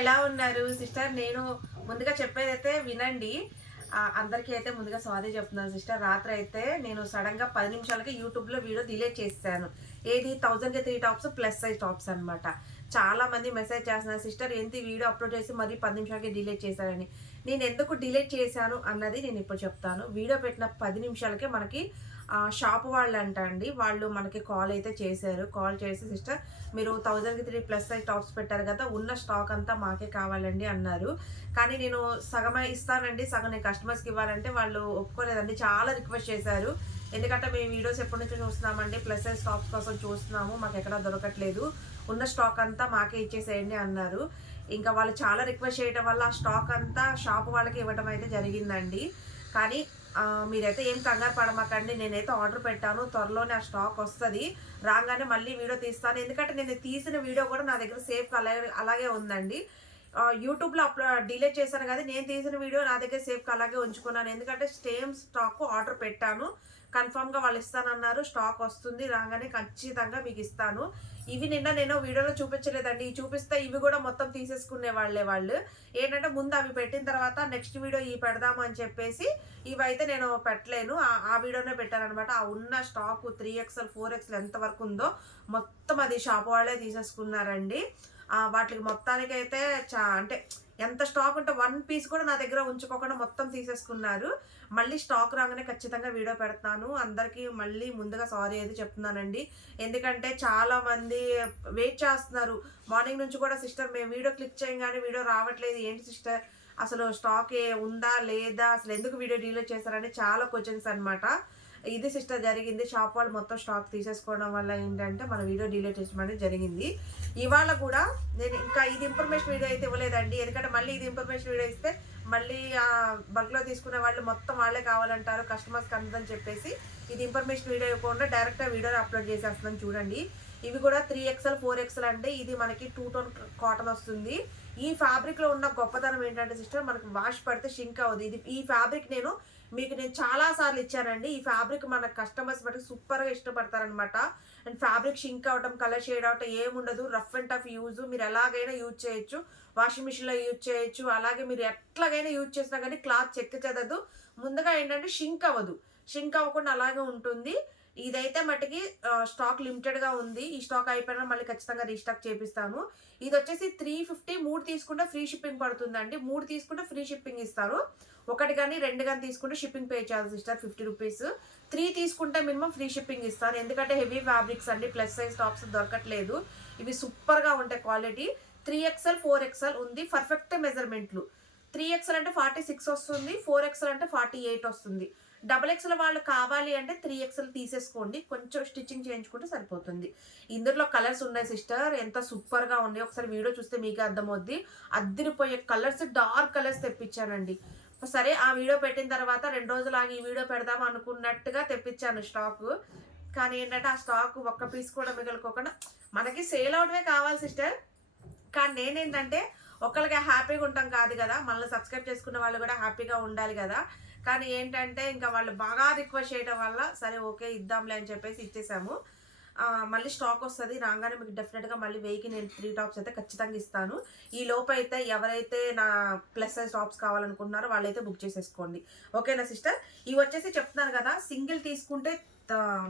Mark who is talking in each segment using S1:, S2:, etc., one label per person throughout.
S1: ఎలా ఉన్నారు? సిస్టర్ నేను ముందుగా చెప్పేదైతే వినండి. అందరికీ అయితే ముందుగా సారీ చెప్తున్నాను సిస్టర్ రాత్రి అయితే నేను సడన్గా పది నిమిషాలకి యూట్యూబ్లో వీడియో డిలీట్ చేశాను ఏది? థౌజండ్కి three tops plus size tops అనమాట చాలా మంది మెసేజ్ చేస్తున్నారు సిస్టర్ ఏంటి వీడియో అప్లోడ్ చేసి మరీ పది నిమిషాలకి డిలీట్ చేశారని. నేను ఎందుకు డిలీట్ చేశాను అన్నది నేను ఇప్పుడు చెప్తాను. వీడియో పెట్టిన పది నిమిషాలకే మనకి షాప్ వాళ్ళు అంట అండి వాళ్ళు మనకి కాల్ అయితే చేశారు. కాల్ చేసి సిస్టర్ మీరు థౌజండ్కి త్రీ ప్లస్ సైజ్ టాప్స్ పెట్టారు కదా ఉన్న స్టాక్ అంతా మాకే కావాలండి అన్నారు. కానీ నేను సగమే ఇస్తానండి సగం నేను కస్టమర్స్కి ఇవ్వాలంటే వాళ్ళు ఒప్పుకోలేదండి. చాలా రిక్వెస్ట్ చేశారు. ఎందుకంటే మేము వీడియోస్ ఎప్పటి నుంచో చూస్తున్నామండి ప్లస్ సైజ్ టాప్స్ కోసం చూస్తున్నాము మాకు ఎక్కడా దొరకట్లేదు. ఉన్న స్టాక్ అంతా మాకే ఇచ్చేసేయండి అన్నారు. ఇంకా వాళ్ళు చాలా రిక్వెస్ట్ చేయడం వల్ల ఆ స్టాక్ అంతా షాప్ వాళ్ళకి ఇవ్వడం అయితే జరిగిందండి. కానీ మీరైతే ఏం కంగారు పడమాకండి. నేనైతే ఆర్డర్ పెట్టాను. త్వరలోనే ఆ స్టాక్ వస్తుంది. రాగానే మళ్ళీ వీడియో తీస్తాను. ఎందుకంటే నేను తీసిన వీడియో కూడా నా దగ్గర సేఫ్ అలాగే అలాగే ఉందండి. యూట్యూబ్లో అప్లో డిలీట్ చేశాను కదా నేను తీసిన వీడియో నా దగ్గర సేఫ్ అలాగే ఉంచుకున్నాను. ఎందుకంటే సేమ్ స్టాక్ ఆర్డర్ పెట్టాను. కన్ఫామ్గా వాళ్ళు ఇస్తానన్నారు. స్టాక్ వస్తుంది. రాగానే ఖచ్చితంగా మీకు ఇస్తాను. ఇవి నిన్న నేను వీడియోలో చూపించలేదండి. ఇవి చూపిస్తే ఇవి కూడా మొత్తం తీసేసుకునే వాళ్ళే వాళ్ళు. ఏంటంటే ముందు అవి పెట్టిన తర్వాత నెక్స్ట్ వీడియో ఇవి పెడదాము అని చెప్పేసి ఇవైతే నేను పెట్టలేను. ఆ- వీడియోనే పెట్టానమాట ఆ ఉన్న stock three XL four XL ఎంత వరకు ఉందో మొత్తం అది షాప్ వాళ్ళే తీసేసుకున్నారండి. వాటికి మొత్తానికైతే చా అంటే ఎంత స్టాక్ ఉంటే వన్ పీస్ కూడా నా దగ్గర ఉంచుకోకుండా మొత్తం తీసేసుకున్నారు. మళ్ళీ స్టాక్ రాగానే ఖచ్చితంగా వీడియో పెడతాను. అందరికీ మళ్ళీ ముందుగా సారీ అయితే చెప్తున్నానండి. ఎందుకంటే చాలా మంది వెయిట్ చేస్తున్నారు. మార్నింగ్ నుంచి కూడా సిస్టర్ మేము వీడియో క్లిక్ చేయగానే వీడియో రావట్లేదు. ఏంటి సిస్టర్ అసలు స్టాక్ ఏ ఉందా లేదా? అసలు ఎందుకు వీడియో డీలో చేశారని చాలా క్వశ్చన్స్ అనమాట ఇది సిస్టర్ జరిగింది. షాప్ వాళ్ళు మొత్తం స్టాక్ తీసేసుకోవడం వల్ల ఏంటంటే మన వీడియో డిలీట్ చేయడం అనేది జరిగింది. ఇవాళ కూడా నేను ఇంకా ఇది ఇన్ఫర్మేషన్ వీడియో అయితే ఇవ్వలేదండి. ఎందుకంటే మళ్ళీ ఇది ఇన్ఫర్మేషన్ వీడియో ఇస్తే మళ్ళీ బల్క్లో తీసుకునే వాళ్ళు మొత్తం వాళ్ళే కావాలంటారు కస్టమర్స్కి అందదని చెప్పేసి ఇది ఇన్ఫర్మేషన్ వీడియో ఇవ్వకుండా డైరెక్ట్గా వీడియోని అప్లోడ్ చేసేస్తున్నాం చూడండి. ఇవి కూడా త్రీ ఎక్స్ఎల్ ఫోర్ ఎక్స్ఎల్ అంటే ఇది మనకి టూ టోన్ కాటన్ వస్తుంది. ఈ ఫ్యాబ్రిక్లో ఉన్న గొప్పతనం ఏంటంటే సిస్టర్ మనకి వాష్ పడితే షింక్ అవుతుంది ఇది ఈ ఫ్యాబ్రిక్ నేను మీకు నేను చాలా సార్లు ఇచ్చానండి. ఈ ఫ్యాబ్రిక్ మన కస్టమర్స్ బట్టి సూపర్గా ఇష్టపడతారనమాట అండ్ ఫ్యాబ్రిక్ షింక్ అవటం కలర్ షేడ్ అవటం ఏముండదు. Rough and tough use. మీరు ఎలాగైనా యూజ్ చేయొచ్చు. వాషింగ్ మిషన్లో యూజ్ చేయొచ్చు. అలాగే మీరు ఎట్లాగైనా యూజ్ చేసినా కానీ క్లాత్ చెక్క చెదదు ముందుగా ఏంటంటే షింక్ అవ్వదు. షింక్ అవ్వకుండా అలాగే ఉంటుంది. ఇదైతే మటుకి స్టాక్ లిమిటెడ్గా ఉంది. ఈ స్టాక్ అయిపోయినా మళ్ళీ ఖచ్చితంగా రీస్టాక్ చేపిస్తాను. ఇది వచ్చేసి త్రీ ఫిఫ్టీ మూడు తీసుకుంటే ఫ్రీ షిప్పింగ్ పడుతుందండి. మూడు తీసుకుంటే ఫ్రీ షిప్పింగ్ ఇస్తారు. ఒకటి కానీ రెండు కానీ తీసుకుంటే షిప్పింగ్ పే చేయాలి సిస్టర్ ఫిఫ్టీ రూపీస్ త్రీ తీసుకుంటే మినిమం ఫ్రీ షిప్పింగ్ ఇస్తారు. ఎందుకంటే హెవీ ఫ్యాబ్రిక్స్ అండి ప్లస్ సైజ్ టాప్స్ దొరకట్లేదు. ఇవి సూపర్గా ఉంటాయి quality three XL four XL ఉంది. పర్ఫెక్ట్ మెజర్మెంట్లు త్రీ ఎక్స్ఎల్ అంటే ఫార్టీ సిక్స్ వస్తుంది ఫోర్ ఎక్స్ఎల్ అంటే ఫార్టీ ఎయిట్ వస్తుంది డబల్ ఎక్స్ఎల్ వాళ్ళు కావాలి అంటే త్రీ ఎక్స్ఎల్ తీసేసుకోండి. కొంచెం స్టిచ్చింగ్ చేయించుకుంటే సరిపోతుంది. ఇందులో కలర్స్ ఉన్నాయి సిస్టర్ ఎంత సూపర్గా ఉన్నాయి. ఒకసారి వీడియో చూస్తే మీకే అర్థమవుద్ది. అద్దరిపోయే కలర్స్ డార్క్ కలర్స్ తెప్పించానండి. సరే ఆ వీడియో పెట్టిన తర్వాత రెండు రోజులు ఆగి ఈ వీడియో పెడదాం అనుకున్నట్టుగా తెప్పించాను స్టాక్. కానీ ఏంటంటే ఆ స్టాక్ ఒక్క పీస్ కూడా మిగలుకోకుండా మనకి సేల్ అవడమే కావాలి సిస్టర్. కానీ నేనేంటంటే ఒకళ్ళకి హ్యాపీగా ఉంటాం కాదు కదా. మనల్ని సబ్స్క్రైబ్ చేసుకున్న వాళ్ళు కూడా హ్యాపీగా ఉండాలి కదా. కానీ ఏంటంటే ఇంకా వాళ్ళు బాగా రిక్వెస్ట్ చేయడం వల్ల సరే ఓకే ఇద్దాంలే అని చెప్పేసి ఇచ్చేసాము. మళ్ళీ స్టాక్ వస్తుంది రాగానే మీకు డెఫినెట్గా మళ్ళీ వెయ్యికి నేను త్రీ టాప్స్ అయితే ఖచ్చితంగా ఇస్తాను. ఈ లోపు అయితే ఎవరైతే నా ప్లస్ సైజ్ టాప్స్ కావాలనుకుంటున్నారో వాళ్ళైతే బుక్ చేసేసుకోండి. ఓకేనా సిస్టర్ ఇవి వచ్చేసి చెప్తున్నారు కదా సింగిల్ తీసుకుంటే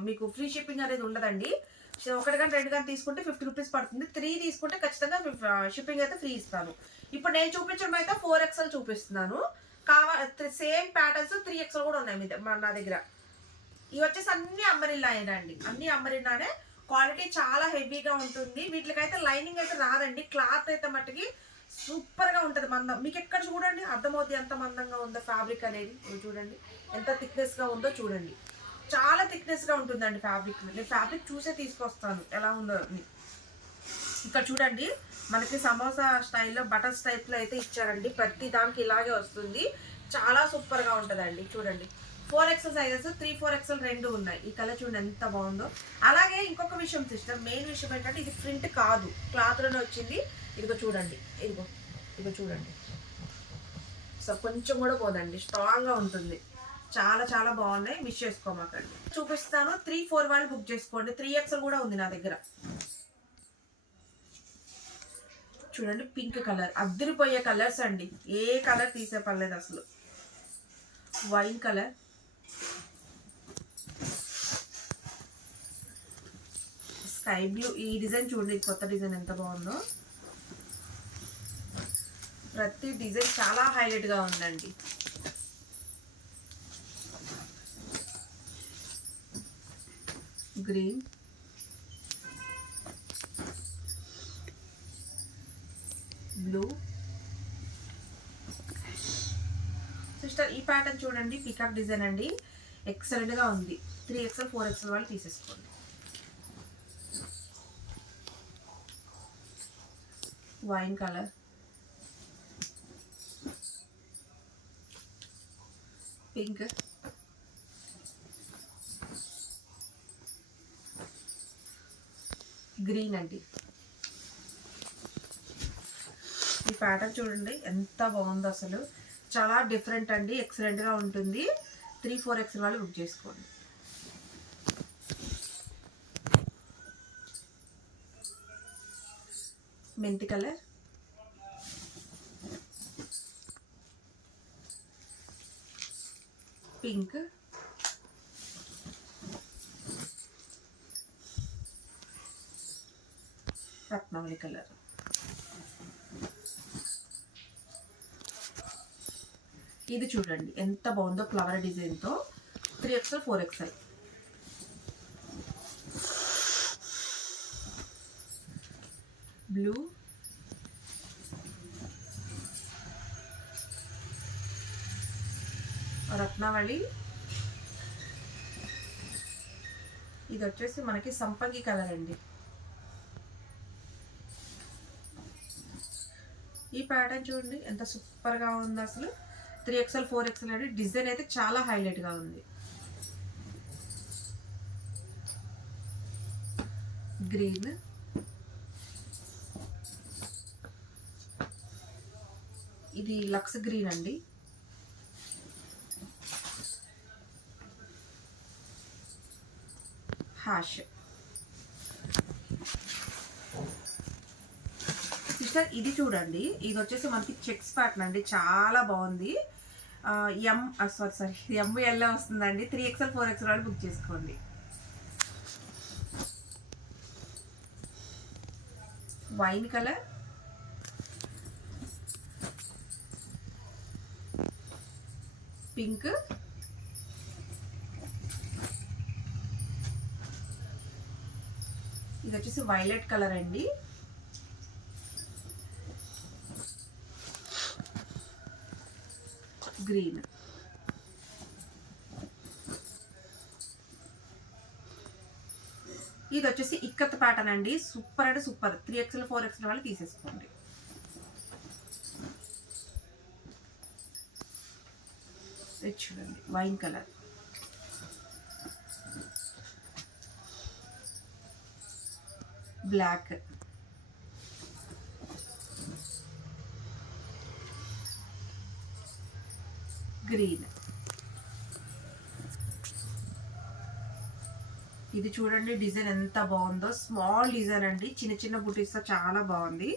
S1: మీకు ఫ్రీ షిప్పింగ్ అనేది ఉండదండి. ఒకటి కానీ రెండు కానీ తీసుకుంటే ఫిఫ్టీ రూపీస్ పడుతుంది. త్రీ తీసుకుంటే ఖచ్చితంగా షిప్పింగ్ అయితే ఫ్రీ ఇస్తాను. ఇప్పుడు నేను చూపించడం అయితే ఫోర్ ఎక్స్ఎల్ చూపిస్తున్నాను. కావా సేమ్ ప్యాటర్న్స్ త్రీ ఎక్స్ఎల్ కూడా ఉన్నాయి మీ మా- నా దగ్గర. ఇవి వచ్చేసి అన్ని అంబరిల్లా అండి. అన్ని అంబరిల్లానే క్వాలిటీ చాలా హెవీగా ఉంటుంది. వీటికైతే లైనింగ్ అయితే రాదండి. క్లాత్ అయితే మట్టుకి సూపర్గా ఉంటది మందం. మీకు ఎక్కడ చూడండి అర్థమవుతుంది ఎంత మందంగా ఉందో ఫ్యాబ్రిక్ అనేది. చూడండి ఎంత థిక్నెస్గా ఉందో చూడండి. చాలా థిక్నెస్గా ఉంటుందండి ఫ్యాబ్రిక్. నేను ఫ్యాబ్రిక్ చూసే తీసుకొస్తాను. ఎలా ఉందో అని. ఇక్కడ చూడండి మనకి సమోసా స్టైల్లో బటర్ స్టైప్లో అయితే ఇచ్చారండి. ప్రతి దానికి ఇలాగే వస్తుంది. చాలా సూపర్గా ఉంటుందండి. చూడండి. Four XL sizes three four XL రెండు ఉన్నాయి. ఈ కలర్ చూడండి ఎంత బాగుందో. అలాగే ఇంకొక విషయం సిస్టర్ మెయిన్ విషయం ఏంటంటే ఇది ప్రింట్ కాదు. క్లాత్లోనే వచ్చింది. ఇదిగో చూడండి. ఇదిగో ఇదిగో చూడండి. సో కొంచెం కూడా పోదండి. స్ట్రాంగ్గా ఉంటుంది. చాలా చాలా బాగున్నాయి. మిస్ చేసుకోమాకండి. చూపిస్తాను. త్రీ ఫోర్ వాళ్ళు బుక్ చేసుకోండి. త్రీ ఎక్స్ఎల్ కూడా ఉంది నా దగ్గర. చూడండి పింక్ కలర్ అద్దరిపోయే కలర్స్ అండి. ఏ కలర్ తీసే పర్లేదు అసలు. Wine colour. Sky blue. ఈ డిజైన్ చూడండి కొత్త డిజైన్ ఎంత బాగుందో. ప్రతి డిజైన్ చాలా హైలైట్గా ఉందండి. గ్రీన్. బ్లూ. సిస్టర్ ఈ ప్యాటర్న్ చూడండి పికాక్ డిజైన్ అండి. ఎక్సలెంట్గా ఉంది. త్రీ ఎక్స్ఎల్ ఫోర్ ఎక్స్ఎల్ వాళ్ళు తీసేసుకోండి. వైన్ కలర్ పింక్ గ్రీన్ అండి. ఈ ప్యాటర్న్ చూడండి ఎంత బాగుందో అసలు. చాలా డిఫరెంట్ అండి ఎక్సలెంట్గా ఉంటుంది. త్రీ ఫోర్ ఎక్స్ వాళ్ళు బుక్ చేసుకోండి. మెంతి కలర్ పింక్ రత్నవళి కలర్ ఇది చూడండి ఎంత బాగుందో ఫ్లవర్ డిజైన్తో three XL four XL blue రత్నావళి. ఇది వచ్చేసి మనకి సంపంగి కలర్ అండి. ఈ ప్యాటర్న్ చూడండి ఎంత సూపర్గా ఉంది అసలు త్రీ ఎక్స్ఎల్ ఫోర్ ఎక్స్ఎల్ అంటే డిజైన్ అయితే చాలా హైలైట్గా ఉంది. గ్రీన్. ఇది లక్స్ గ్రీన్ అండి. హ్యాష్. సిస్టర్ ఇది చూడండి. ఇది వచ్చేసి మనకి చెక్స్ ప్యాటర్న్ అండి. చాలా బాగుంది. ఎం సారీ సారీ ఎంఎల్ వస్తుందండి. త్రీ ఎక్స్ఎల్ ఫోర్ ఎక్స్ఎల్ వాళ్ళు బుక్ చేసుకోండి. వైన్ కలర్ పింక్ ఇది వచ్చేసి వైలెట్ కలర్ అండి. గ్రీన్ ఇది వచ్చేసి ఇక్కత్ ప్యాటర్న్ అండి సూపర్ అంటే super three XL four XL వాళ్ళు తీసేసుకోండి. ఇది చూడండి. Wine colour black green. ఇది చూడండి డిజైన్ ఎంత బాగుందో. స్మాల్ డిజైన్ అండి. చిన్న చిన్న బుటీస్తో చాలా బాగుంది.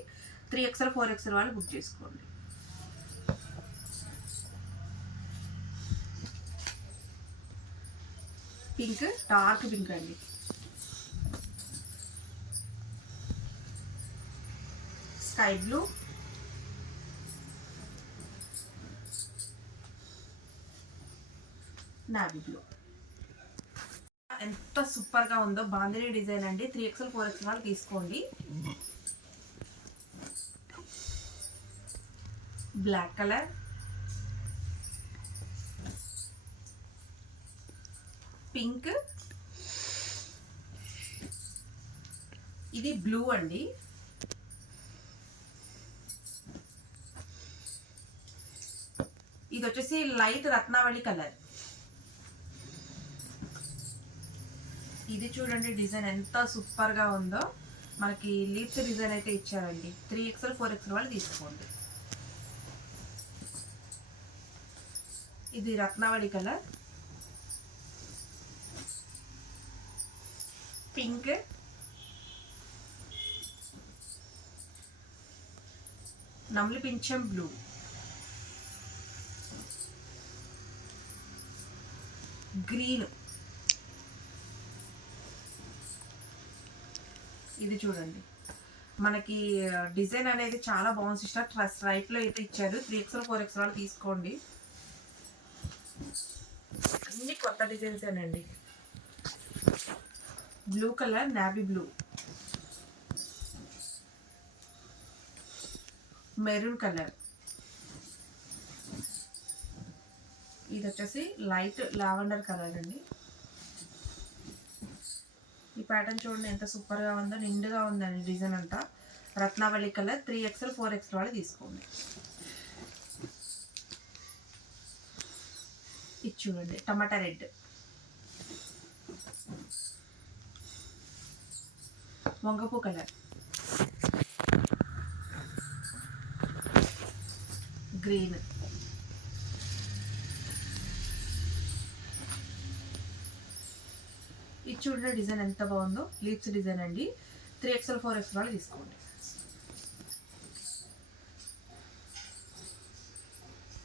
S1: త్రీ ఎక్స్ఎల్ ఫోర్ ఎక్స్ఎల్ వాళ్ళు బుక్ చేసుకోండి. పింక్ డార్క్ పింక్ అండి. స్కై బ్లూ నావీ బ్లూ ఎంత సూపర్గా ఉందో బాందిని డిజైన్ అండి. త్రీ ఎక్స్ఎల్ ఫోర్ ఎక్స్ఎల్ వాళ్ళు తీసుకోండి. బ్లాక్ కలర్ పింక్ ఇది బ్లూ అండి. ఇది వచ్చేసి లైట్ రత్నావళి కలర్ ఇది చూడండి డిజైన్ ఎంత సూపర్గా ఉందో. మనకి లీప్స్ డిజైన్ అయితే ఇచ్చారండి. త్రీ ఎక్స్ఎల్ ఫోర్ ఎక్స్ఎల్ వాళ్ళు తీసుకోండి. ఇది రత్నావళి కలర్. పింక్. నమ్లి పింఛం బ్లూ. గ్రీన్. ఇది చూడండి. మనకి డిజైన్ అనేది చాలా బాగుంది సిస్టర్. ట్రస్ రైట్లో అయితే ఇచ్చారు. త్రీ ఎక్స్ఎల్ ఫోర్ ఎక్స్ఎల్ తీసుకోండి. అన్ని కొత్త డిజైన్సేనండి blue colour navy blue. Maroon colour. ఇది వచ్చేసి లైట్ లావెండర్ కలర్ అండి. ఈ ప్యాటర్న్ చూడండి ఎంత సూపర్గా ఉందో నిండుగా ఉందండి డిజైన్ అంతా. Ratnavali colour three XL four XL వాళ్ళు తీసుకోండి. ఇది చూడండి టమాటా రెడ్ వంగపు కలర్. గ్రీన్ చూడండి డిజైన్ ఎంత బాగుందో. లీప్స్ డిజైన్ అండి. త్రీ ఎక్స్ఎల్ ఫోర్ ఎక్స్ఎల్ వాళ్ళు తీసుకోండి.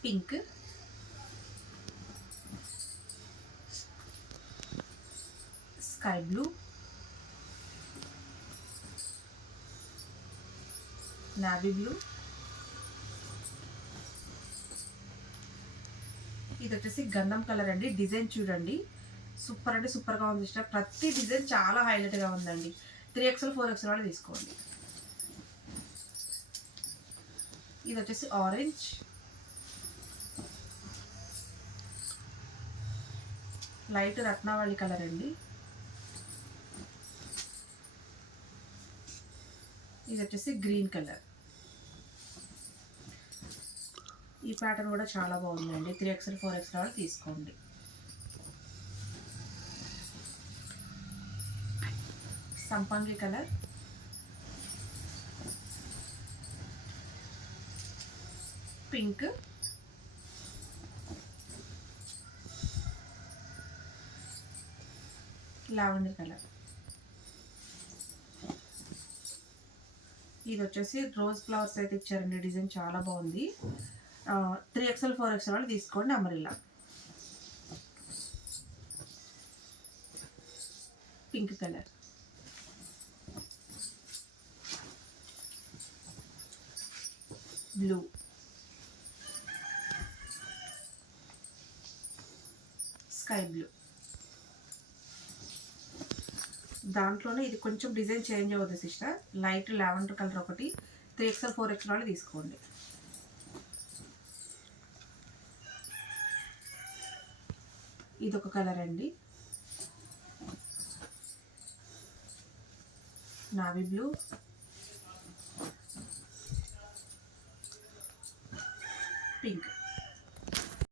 S1: Pink sky blue navy blue ఇది వచ్చేసి గంధం కలర్ అండి. డిజైన్ చూడండి. సూపర్ అంటే సూపర్గా ఉంది ఇష్టం ప్రతి డిజైన్ చాలా హైలైట్గా ఉందండి. త్రీ ఎక్స్ఎల్ ఫోర్ ఎక్స్ఎల్ కూడా తీసుకోండి. ఇది వచ్చేసి ఆరెంజ్ లైట్ రత్నావళి కలర్ అండి. ఇది వచ్చేసి గ్రీన్ కలర్ ఈ ప్యాటర్న్ కూడా చాలా బాగుందండి. త్రీ ఎక్స్ఎల్ ఫోర్ ఎక్స్ఎల్ వాళ్ళు తీసుకోండి. సంపంగి కలర్. పింక్. Lavender colour. ఇది వచ్చేసి రోజ్ ఫ్లవర్స్ అయితే ఇచ్చారండి. డిజైన్ చాలా బాగుంది. త్రీ ఎక్స్ఎల్ ఫోర్ ఎక్స్ఎల్ వాళ్ళు తీసుకోండి అమరిల్లా. Pink colour. Blue sky blue దాంట్లోనే ఇది కొంచెం డిజైన్ చేంజ్ అవుతుంది సిస్టర్. లైట్ లావెండర్ కలర్ ఒకటి. త్రీ ఎక్స్ఎల్ ఫోర్ ఎక్స్ఎల్ వాళ్ళు తీసుకోండి. ఇది ఒక కలర్ అండి. Navy blue pink